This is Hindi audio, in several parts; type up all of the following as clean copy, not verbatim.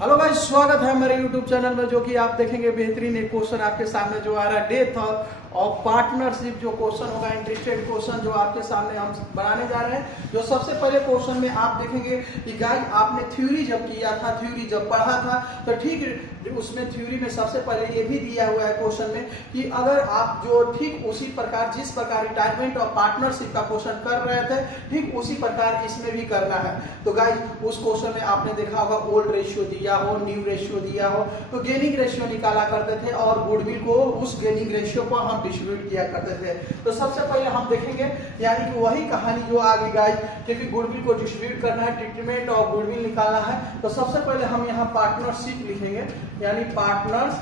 हेलो गाइस, स्वागत है हमारे यूट्यूब चैनल में। जो कि आप देखेंगे बेहतरीन एक क्वेश्चन आपके सामने जो आ रहा है, डेथ और पार्टनरशिप जो क्वेश्चन होगा, इंटरेस्टेड क्वेश्चन जो आपके सामने हम बनाने जा रहे हैं। जो सबसे पहले क्वेश्चन में आप देखेंगे कि गाइस आपने थ्योरी जब किया था, थ्योरी जब पढ़ा था, तो ठीक उसमें थ्योरी में सबसे पहले ये भी दिया हुआ है क्वेश्चन में कि अगर आप जो ठीक उसी प्रकार जिस प्रकार रिटायरमेंट और पार्टनरशिप का क्वेश्चन कर रहे थे, ठीक उसी प्रकार इसमें भी करना है। तो गाइस उस क्वेश्चन में आपने देखा होगा ओल्ड रेशियो दिया हो, न्यू रेशियो दिया हो, तो गेनिंग रेशियो निकाला करते थे और गुडविल को उस गेनिंग रेशियो पर हम डिस्ट्रीब्यूट किया करते थे। तो सबसे पहले हम देखेंगे यानी कि वही कहानी जो आ गई गाइस, क्योंकि गुडविल को डिस्ट्रीब्यूट करना है, ट्रीटमेंट और गुडविल निकालना है। तो सबसे पहले हम यहाँ पार्टनरशिप लिखेंगे, यानी पार्टनर्स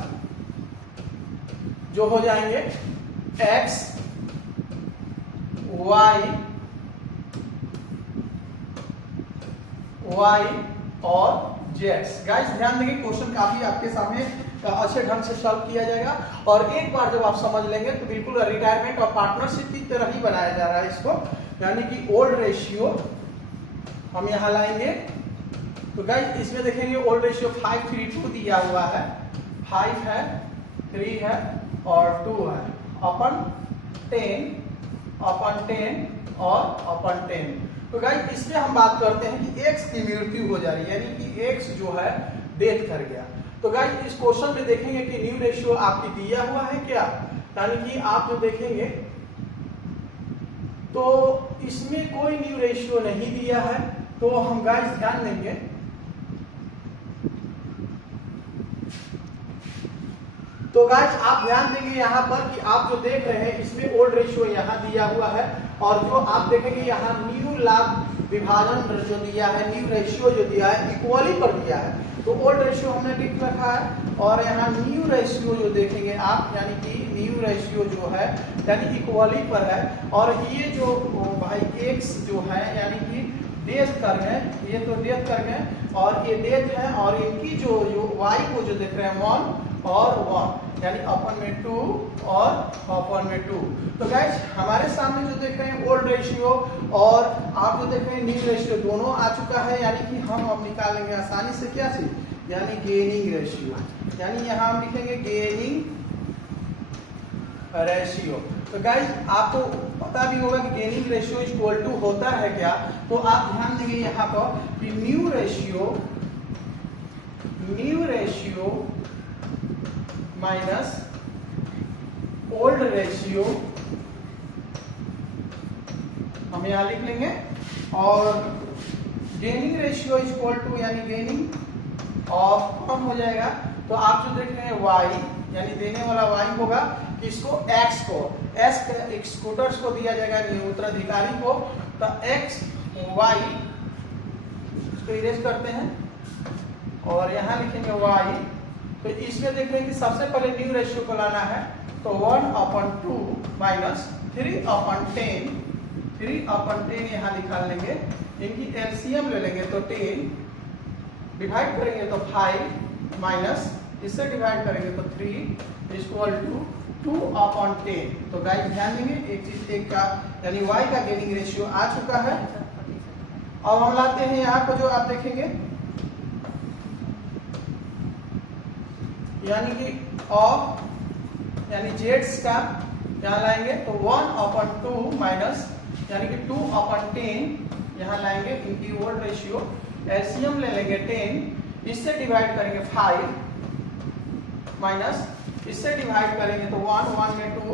जो हो जाएंगे एक्स वाई और जेड्स। गाइस ध्यान देंगे, क्वेश्चन काफी आपके सामने अच्छे ढंग से सॉल्व किया जाएगा और एक बार जब आप समझ लेंगे तो बिल्कुल रिटायरमेंट और पार्टनरशिप की तरह ही बनाया जा रहा है इसको। यानी कि ओल्ड रेशियो हम यहां लाएंगे। तो गाइस इसमें देखेंगे ओल्ड रेशियो 5:3:2 दिया हुआ है, 5 है, 3 है और 2 है, अपन 10 और अपन 10। तो गाइस इसमें हम बात करते हैं कि एक्स की मृत्यु हो जा रही है, यानी कि एक्स जो है डेथ कर गया। तो गाइस इस क्वेश्चन में देखेंगे कि न्यू रेशियो आपकी दिया हुआ है क्या, यानी कि आप जो देखेंगे तो इसमें कोई न्यू रेशियो नहीं दिया है। तो हम गाइस ध्यान देंगे, तो गाइस आप ध्यान देंगे यहाँ पर कि आप जो देख रहे हैं इसमें ओल्ड रेशियो यहाँ दिया हुआ है और जो आप देखेंगे यहाँ न्यू लाभ विभाजन जो दिया है, न्यू रेशियो जो दिया है इक्वली पर दिया है। तो ओल्ड रेशियो हमने लिख रखा है और यहाँ न्यू रेशियो जो देखेंगे आप, यानी कि न्यू रेशियो जो है यानी इक्वली पर है। और ये जो भाई एक्स जो है यानी कि डेथ कर गए, ये तो डेथ कर गए और ये डेथ है और इनकी जो वाई को जो देख रहे हैं 1 और 1 यानी अपन में 2 और अपन में 2। तो गाइस हमारे सामने जो देख रहे हैं ओल्ड रेशियो और आप जो देख रहे हैं न्यू रेशियो दोनों आ चुका है, यानी कि हम अब निकालेंगे आसानी से क्या चीज, यानी गेनिंग रेशियो। यानी यहाँ हम लिखेंगे गेनिंग रेशियो। तो गाइस आपको पता भी होगा कि गेनिंग रेशियो इक्वल टू होता है क्या। तो आप ध्यान देंगे यहाँ पर कि new ratio minus old ratio हम यहाँ लिख लेंगे और गेनिंग रेशियो इक्वल टू यानी गेनिंग ऑफ कौन हो जाएगा। तो आप जो देख रहे हैं y यानी देने वाला y होगा किसको, x को, एक्सक्यूटर्स को दिया जाएगा यानी उत्तराधिकारी को। तो x y इसको इरेज करते हैं और यहाँ लिखेंगे y। तो इसमें देख रहे हैं कि सबसे पहले न्यू रेशियो को लाना है, तो 1/2 माइनस 3/10, 3/10 यहाँ निकाल लेंगे, इनकी एलसीएम ले लेंगे तो 10, डिवाइड करेंगे तो 5 माइनस इससे डिवाइड करेंगे तो 3 इक्वल टू 2/10। तो गाइस ध्यान देंगे एक चीज एक का यानी y का गेनिंग रेशियो आ चुका है। अब हम लाते हैं यहाँ पर जो आप देखेंगे यानी कि ऑफ यानी जेड्स का यहाँ लाएंगे तो 1/2 माइनस यानी कि 2/10 यहाँ लाएंगे, इनकी ओल्ड रेशियो एलसीएम ले लेंगे 10, इससे डिवाइड करेंगे 5 माइनस इससे डिवाइड करेंगे तो 1 में 2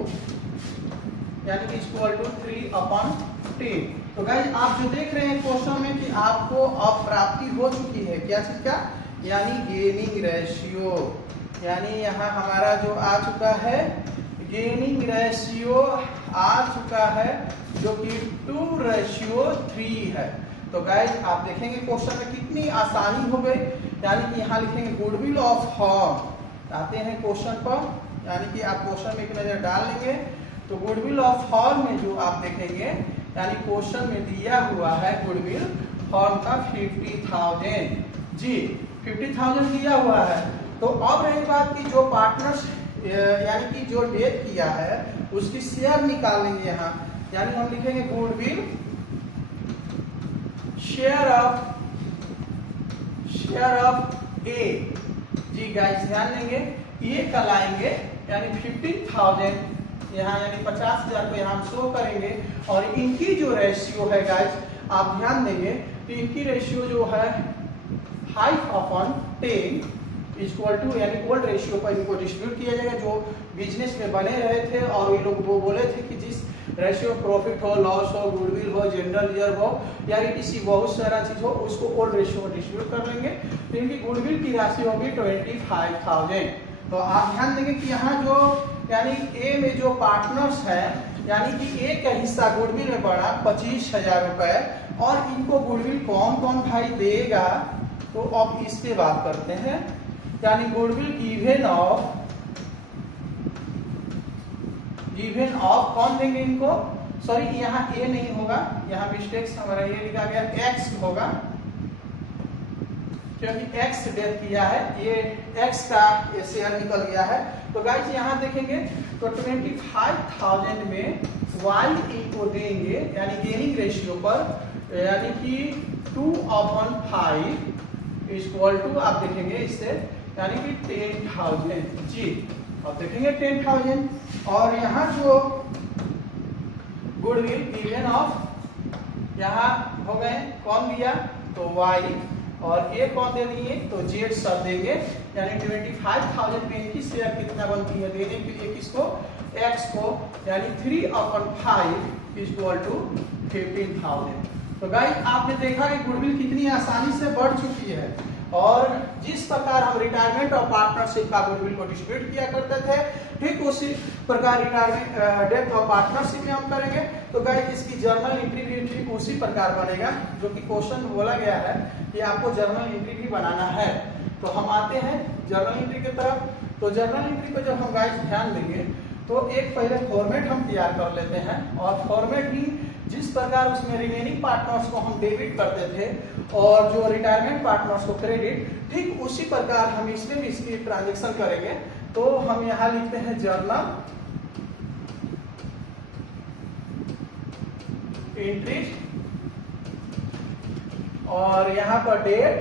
यानी कि इक्वल टू 3/10। तो गाइस आप जो देख रहे हैं क्वेश्चन में कि आपको अब प्राप्ति हो चुकी है क्या चीज का, यानी गेनिंग रेशियो। यानी यहाँ हमारा जो आ चुका है गेनिंग रेशियो आ चुका है जो कि 2:3 है। तो गाइस आप देखेंगे क्वेश्चन में कितनी आसानी हो गई, यानी कि यहाँ लिखेंगे गुडविल ऑफ हॉर्न। आते हैं क्वेश्चन पर, यानी कि आप क्वेश्चन में एक नजर डाल लेंगे तो गुडविल ऑफ हॉर्न में जो आप देखेंगे यानी क्वेश्चन में दिया हुआ है गुडविल हॉर्न का 50,000 जी, 50,000 दिया हुआ है। तो अब रही बात की जो पार्टनर्स यानी कि जो डेथ किया है उसकी शेयर निकालेंगे यहाँ, यानी हम लिखेंगे goodwill share share of A. जी गाइस ध्यान देंगे, ये कल आएंगे यानी 15,000 यहाँ यानी 50,000 को यहाँ शो करेंगे। और इनकी जो रेशियो है गाइस आप ध्यान देंगे तो इनकी रेशियो जो है 5/10 इक्वल टू यानी ओल्ड रेशियो पर इनको डिस्ट्रीब्यूट किया जाएगा। जो बिजनेस में बने रहे थे और ये लोग वो बोले थे कि जिस रेशियो प्रॉफिट हो, लॉस हो, गुडविल हो, जनरल रिजर्व हो या किसी बहुत सारा चीज हो उसको ओल्ड रेशियो में डिस्ट्रीब्यूट कर लेंगे। तो इनकी गुडविल की राशि होगी 25,000। तो आप ध्यान देंगे कि यहाँ जो यानी ए में जो पार्टनर्स है यानी कि ए का हिस्सा गुडविल में बढ़ा 25,000 रुपए। और इनको गुडविल कौन कौन भाई देगा तो अब इस पे बात करते हैं। यानी गुडविल गिवन ऑफ कौन देंगे इनको, सॉरी यहाँ ए नहीं होगा, यहाँ मिस्टेक्स हमारा ये लिखा गया एक्स होगा क्योंकि एक्स डेथ किया है, ये एक्स का ये शेयर निकल गया है। तो गाइस यहाँ देखेंगे तो 25,000 में वाई इनको देंगे यानी गेनिंग रेशियो पर यानी कि 2/5 इक्वल टू आप देखेंगे इससे यानी कि 10,000। जी अब देखेंगे 10,000। और यहाँ जो गुडविल गिवन ऑफ यहाँ हो गए कौन दिया तो वाई और ए कौन दे दिए तो जेड सब देंगे। यानी 25,000 में इनकी शेयर कितना बनती है देने के लिए किसको एक्स को यानी 3/5 इक्वल टू 15,000। तो गाइस आपने देखा कि गुडविल कितनी आसानी से बढ़ चुकी है। और जिस प्रकार हम रिटायरमेंट और पार्टनरशिप का गुडविल को डिस्ट्रीब्यूट किया करते थे ठीक उसी प्रकार रिटायरमेंट डेथ और पार्टनरशिप में हम करेंगे। तो गाइस इसकी जर्नल एंट्री भी ठीक उसी प्रकार बनेगा जो कि क्वेश्चन में बोला गया है कि आपको जर्नल एंट्री भी बनाना है। तो हम आते हैं जर्नल एंट्री की तरफ। तो जर्नल एंट्री को जब हम गाइस ध्यान देंगे तो एक पहले फॉर्मेट हम तैयार कर लेते हैं। और फॉर्मेट ही जिस प्रकार उसमें रिमेनिंग पार्टनर्स को हम डेबिट करते थे और जो रिटायरमेंट पार्टनर्स को क्रेडिट ठीक उसी प्रकार हम इसमें भी इसकी ट्रांजेक्शन करेंगे। तो हम यहाँ लिखते हैं जर्नल एंट्रीज और यहाँ पर डेट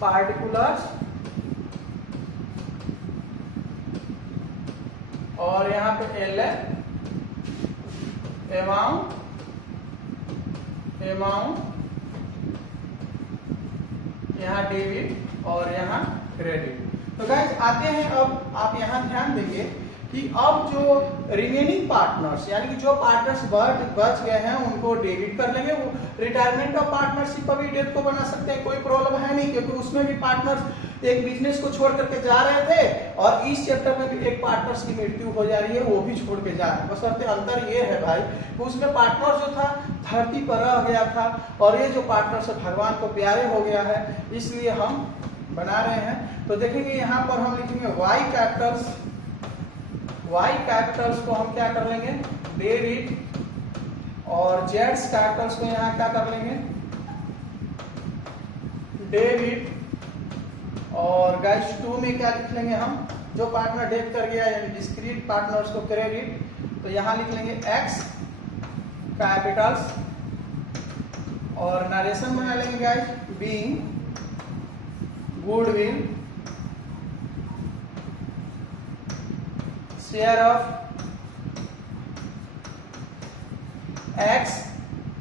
पार्टिकुलर्स और यहाँ पे एलएन अमाउंट यहाँ डेबिट और यहाँ क्रेडिट। तो गाइस आते हैं अब आप यहाँ ध्यान देंगे कि अब जो रिमेनिंग पार्टनर्स यानी कि जो पार्टनर्स बच गए हैं उनको डेबिट कर लेंगे। वो रिटायरमेंट ऑफ पार्टनरशिप पर भी डेट को बना सकते हैं, कोई प्रॉब्लम है नहीं क्योंकि उसमें भी पार्टनर्स एक बिजनेस को छोड़ करके जा रहे थे और इस चैप्टर में भी एक पार्टनर्स की मृत्यु हो जा रही है वो भी छोड़ के जा रहे हैं। बस अंतर ये है भाई कि उसमें पार्टनर जो था धरती पर रह गया था और ये जो पार्टनर्स भगवान को प्यारे हो गया है इसलिए हम बना रहे हैं। तो देखेंगे यहाँ पर हम लिखेंगे वाई कैपिटल्स को हम क्या कर लेंगे डेबिट और जेड्स कैपिटल्स को यहाँ क्या कर लेंगे डेबिट। और गाइस 2 में क्या लिख लेंगे हम जो पार्टनर डेथ कर गया यानी डिस्क्रीट पार्टनर्स को क्रेडिट। तो यहाँ लिख लेंगे एक्स कैपिटल्स और नरेशन बना लेंगे guys being goodwill share of x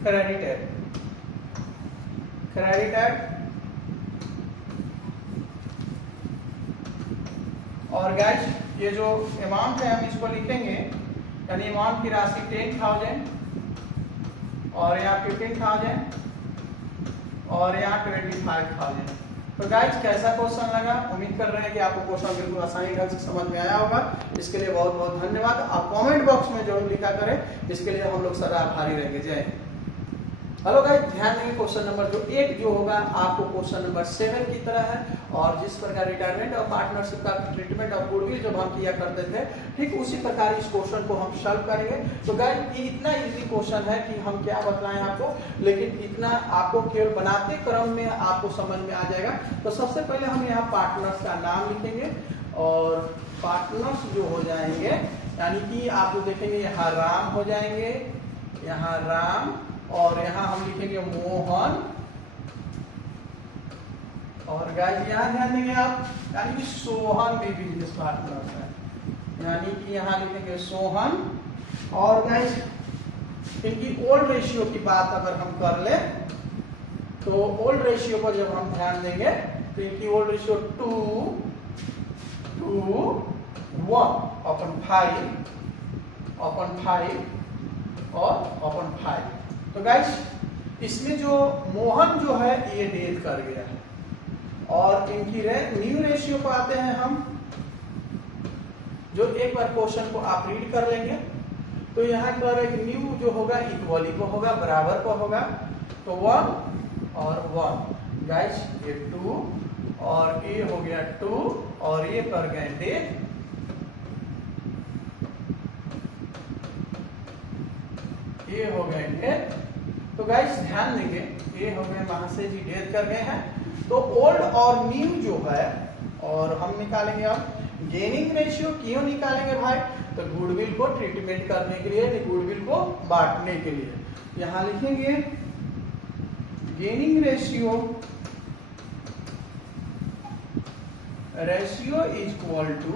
credited और गाइस ये जो अमाउंट है हम इसको लिखेंगे यानी अमाउंट की राशि 10,000 और यहाँ 15,000 और यहाँ 25,000। तो गाइस कैसा क्वेश्चन लगा, उम्मीद कर रहे हैं कि आपको क्वेश्चन बिल्कुल आसानी ढंग से समझ में आया होगा। इसके लिए बहुत बहुत धन्यवाद। आप कमेंट बॉक्स में जरूर लिखा करें, इसके लिए हम लोग सदा आभारी रहेंगे। जय हिंद। हेलो गाइस ध्यान देंगे क्वेश्चन नंबर जो 1 जो होगा आपको क्वेश्चन नंबर 7 की तरह है। और जिस प्रकार रिटायरमेंट और पार्टनरशिप का ट्रीटमेंट ऑफ गुडविल जब हम किया करते थे ठीक उसी प्रकार इस क्वेश्चन को हम सॉल्व करेंगे। तो गाइस ये इतना इजी क्वेश्चन है कि हम क्या बतलाएं आपको, लेकिन इतना आपको केवल बनाते क्रम में आपको समझ में आ जाएगा। तो सबसे पहले हम यहाँ पार्टनर्स का नाम लिखेंगे और पार्टनर्स जो हो जाएंगे यानी कि आप जो देखेंगे यहाँ राम हो जाएंगे, यहाँ राम और यहाँ हम लिखेंगे मोहन और गाइस यहाँ ध्यान देंगे आप, यानी कि सोहन भी बिजनेस पार्टनर है, यानी कि यहाँ लिखेंगे सोहन। और गाइस इनकी ओल्ड रेशियो की बात अगर हम कर ले तो ओल्ड रेशियो पर जब हम ध्यान देंगे तो इनकी ओल्ड रेशियो 2:1/5 और 5। तो गाइस इसमें जो मोहन जो है ये डेथ कर गया है। और इनकी न्यू रेशियो पर आते हैं हम, जो एक बार क्वेश्चन को आप रीड कर लेंगे तो यहाँ पर एक न्यू जो होगा इक्वली को होगा, बराबर को होगा, तो 1 और 1 गाइस ये 2 और ये हो गया 2 और ये कर गए डेथ, ये हो गए डेथ। तो गाइस ध्यान देंगे ये हो गए महाशय जी डेथ कर गए हैं। तो ओल्ड और न्यू जो है, और हम निकालेंगे अब गेनिंग रेशियो। क्यों निकालेंगे भाई? तो गुडविल को ट्रीटमेंट करने के लिए, गुडविल को बांटने के लिए। यहां लिखेंगे gaining ratio is equal to,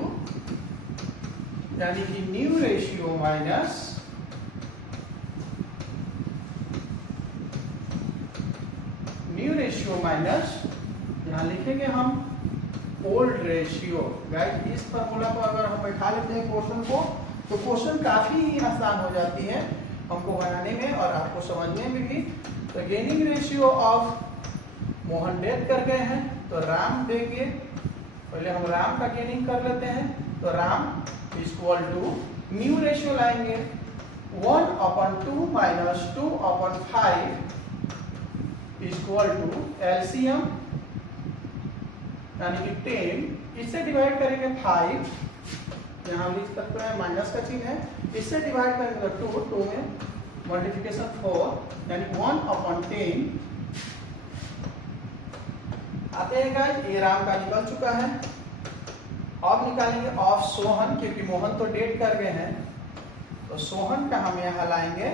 यानी कि न्यू रेशियो माइनस यहां लिखेंगे हम ओल्ड रेशियो। गाइस इस फॉर्मूला को अगर हम बैठा लेते हैं क्वेश्चन को, तो क्वेश्चन काफी आसान हो जाती है हमको बनाने में और आपको समझने में भी। तो gaining ratio of Mohan death कर गए हैं तो राम देंगे, पहले हम राम का गेनिंग कर लेते हैं। तो Ram equal to new ratio लाएंगे 1/2 माइनस 2/5 इक्वल टू एलसीएम यानी कि 10, इससे डिवाइड करेंगे 5, यहाँ लिख सकते हैं माइनस का चिन्ह है, इससे डिवाइड करेंगे तो 2 में मल्टीप्लिकेशन 4 यानी 1/10 आते हैं गाइस। ये राम का निकल चुका है। अब निकालेंगे ऑफ सोहन, क्योंकि मोहन तो डेट कर गए हैं, तो सोहन का हम यहाँ लाएंगे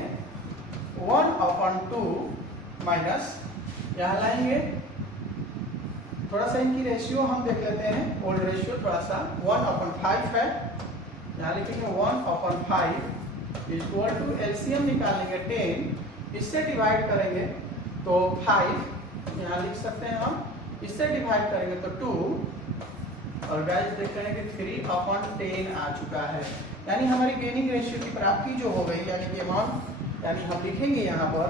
1/2 माइनस यहाँ लाएंगे, थोड़ा सा इनकी रेशियो हम देख लेते हैं, ओल्ड रेशियो थोड़ा सा 1/5 है, यहाँ लिखेंगे 1/5 इक्वल टू एलसीएम निकालेंगे 10, इससे डिवाइड करेंगे तो 5 यहाँ लिख सकते हैं हम, इससे डिवाइड करेंगे तो 2 और गाइस देख रहे हैं कि 3/10 आ चुका है। यानी हमारी गेनिंग रेशियो की प्राप्ति जो हो गई, यानी कि अमाउंट, यानी हम लिखेंगे यहाँ पर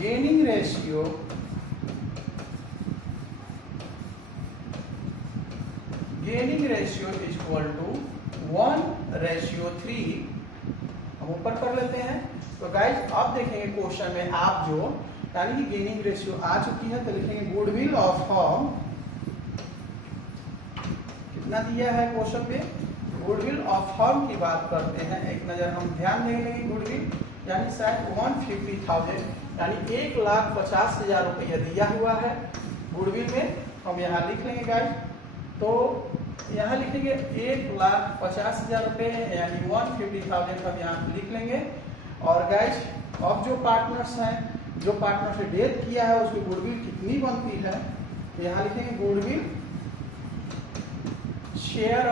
gaining ratio is equal to 1:3। हम ऊपर कर लेते हैं। तो गाइस आप देखेंगे क्वेश्चन में आप जो, यानी कि गेनिंग रेशियो आ चुकी है, तो लिखेंगे गुडविल ऑफ फर्म, कितना दिया है क्वेश्चन पे, गुडविल ऑफ फर्म की बात करते हैं। एक नजर हम ध्यान देंगे गुडविल, यानी शायद 150,000 यानी 1,50,000 रुपया दिया हुआ है गुडविल में, हम यहाँ लिख लेंगे गाइस। तो यहाँ लिखेंगे 1,50,000 रुपए यानी 150,000 हम यहाँ लिख लेंगे। और गाइस अब जो पार्टनर्स हैं, जो पार्टनर से डेथ किया है उसकी गुडविल कितनी बनती है, तो यहाँ लिखेंगे गुडविल शेयर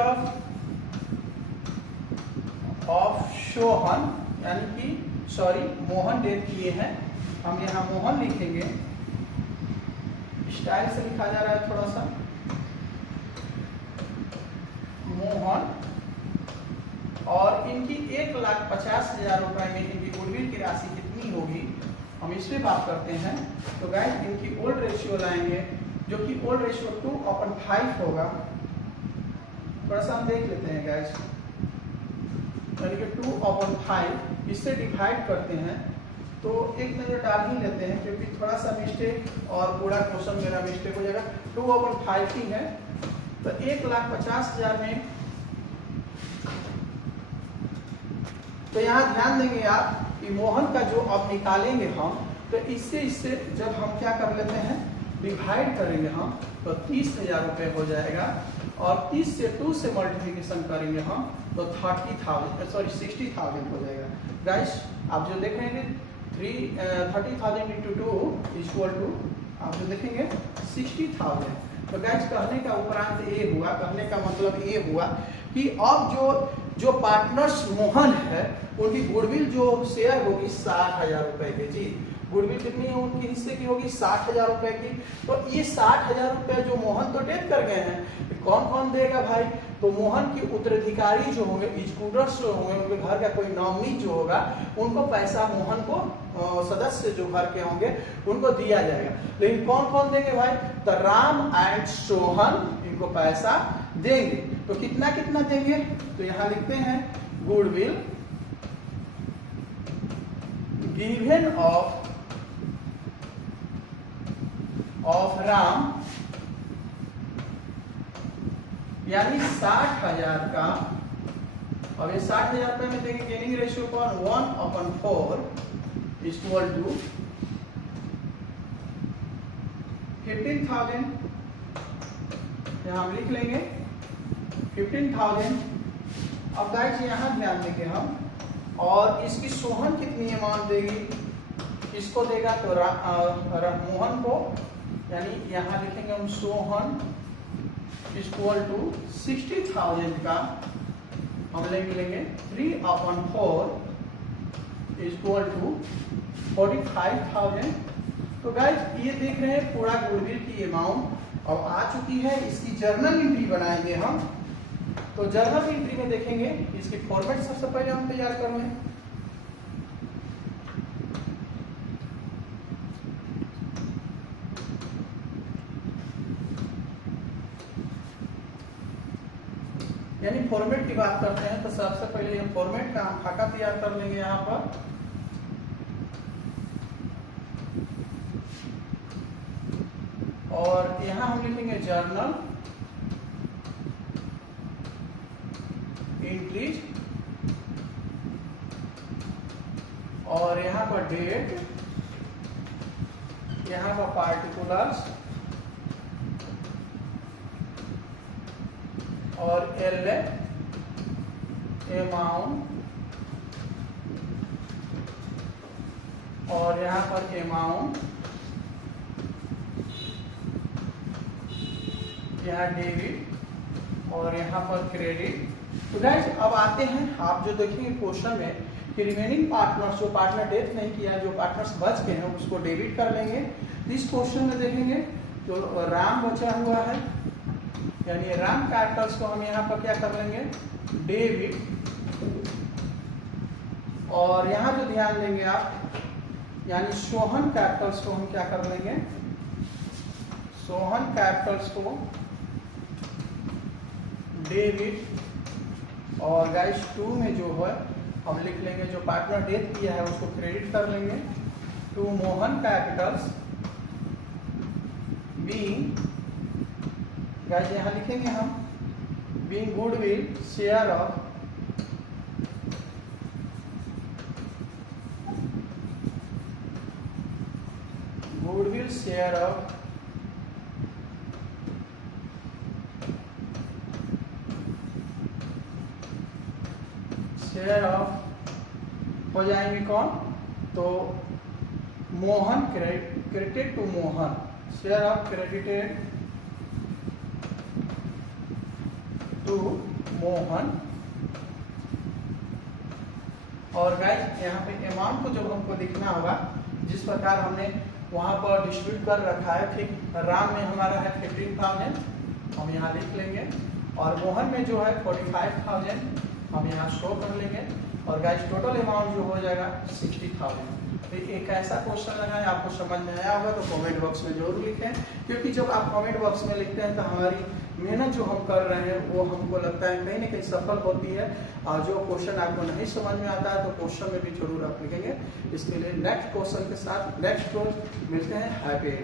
ऑफ सोहन, यानी कि मोहन डेथ किए हैं, हम यहाँ मोहन लिखेंगे, स्टाइल से लिखा जा रहा है थोड़ा सा, मोहन। और इनकी 1,50,000 रुपए में इनकी गुडविल की राशि कितनी होगी, हम इस पे बात करते हैं। तो गाइस इनकी ओल्ड रेशियो लाएंगे, जो कि ओल्ड रेशियो 2/5 होगा, थोड़ा सा हम देख लेते हैं गाइस, यानी कि 2/5 इससे डिवाइड करते हैं, तो एक नजर डाल ही लेते हैं, क्योंकि थोड़ा सा मिस्टेक और पूरा क्वेश्चन मेरा मिस्टेक हो जाएगा। 2/5 ही है, तो 1,50,000 में, तो यहाँ ध्यान देंगे आप कि मोहन का जो अब निकालेंगे हम, तो इससे जब हम क्या कर लेते हैं, डिवाइड करेंगे हम, तो 30,000 रुपये हो जाएगा। और 30 से 2 से मल्टीप्लिकेशन करेंगे हम, तो 60,000 हो जाएगा। गाइस आप जो देख रहे हैं 30,000 × 2 इक्वल टू आप जो देखेंगे 60,000। तो गाइस कहने का उपरांत ये हुआ, कहने का मतलब ये हुआ कि अब जो पार्टनर्स मोहन है उनकी गुडविल जो शेयर होगी 60,000 रुपए की। जी गुडविल कितनी है उनकी हिस्से की होगी 60,000 रुपए की। तो ये 60,000 रुपए जो मोहन तो डेथ कर गए हैं, कौन कौन देगा भाई? तो मोहन की उत्तराधिकारी जो होंगे, स्कूटर्स जो होंगे, उनके घर का कोई नॉमिनी जो होगा, उनको पैसा मोहन को सदस्य जो घर के होंगे उनको दिया जाएगा। लेकिन कौन कौन देंगे भाई? तो राम एंड सोहन इनको पैसा देंगे। तो कितना कितना देंगे? तो यहां लिखते हैं गुडविल गिवन ऑफ राम, यानी 60,000 का। अब ये 60,000 रुपए में देंगे गेनिंग रेशियो कौन? 1/4 इक्वल टू 15,000। यहां हम लिख लेंगे 15,000। अब गाइस यहां ध्यान देंगे हम, और इसकी सोहन कितनी अमाउंट देगी? इसको देगा तो मोहन को, यानी यहां लिखेंगे हम सोहन इक्वल टू 60,000 का हम लेंगे 3/4 इक्वल टू 45,000। तो गाइस ये देख रहे हैं पूरा गुडविल की अमाउंट अब आ चुकी है। इसकी जर्नल एंट्री बनाएंगे हम। तो जर्नल एंट्री में देखेंगे इसकी फॉर्मेट सबसे पहले हम तैयार कर लें। यानी फॉर्मेट की बात करते हैं तो सबसे पहले हम फॉर्मेट का खाका तैयार कर लेंगे यहां पर। और यहां हम लिखेंगे जर्नल एंट्रीज, और यहां पर डेट, यहां पर पार्टिकुलर्स, और एल अमाउंट, और यहां पर अमाउंट, यहाँ डेबिट, और यहाँ पर क्रेडिट। तो गाइस अब आते हैं, आप जो देखेंगे क्वेश्चन में कि रिमेनिंग पार्टनर्स, जो पार्टनर डेथ नहीं किया, जो पार्टनर्स बच गए हैं उसको डेबिट कर लेंगे। इस क्वेश्चन में देखेंगे तो राम बचा हुआ है, यानी राम कैपिटल्स को हम यहाँ पर क्या कर लेंगे? डेबिट। और यहाँ जो ध्यान देंगे आप, यानी सोहन कैपिटल्स को हम क्या कर लेंगे? सोहन कैपिटल्स को डेबिट। और गाइस 2 में जो है हम लिख लेंगे जो पार्टनर डेथ किया है उसको क्रेडिट कर लेंगे to Mohan capitals being, guys यहां लिखेंगे हम being goodwill share of goodwill share of हो जाएंगे कौन? तो Mohan, credited to Mohan, share of credited to Mohan. और गाइस यहाँ पे अमाउंट को जब हमको लिखना होगा, जिस प्रकार हमने वहां पर डिस्ट्रीब्यूट कर रखा है, ठीक राम में हमारा है 15,000, हम यहाँ लिख लेंगे, और मोहन में जो है 45,000 हम यहाँ शो कर लेंगे, और गाइस टोटल अमाउंट जो हो जाएगा 60,000। तो एक ऐसा क्वेश्चन लगा है, आपको समझ में आया होगा तो कमेंट बॉक्स में जरूर लिखें, क्योंकि जब आप कमेंट बॉक्स में लिखते हैं तो हमारी मेहनत जो हम कर रहे हैं वो हमको लगता है कहीं ना कहीं सफल होती है। और जो क्वेश्चन आपको नहीं समझ में आता है तो क्वेश्चन में भी जरूर आप लिखेंगे। इसके लिए नेक्स्ट क्वेश्चन के साथ नेक्स्ट रोज मिलते हैं। हैप्पी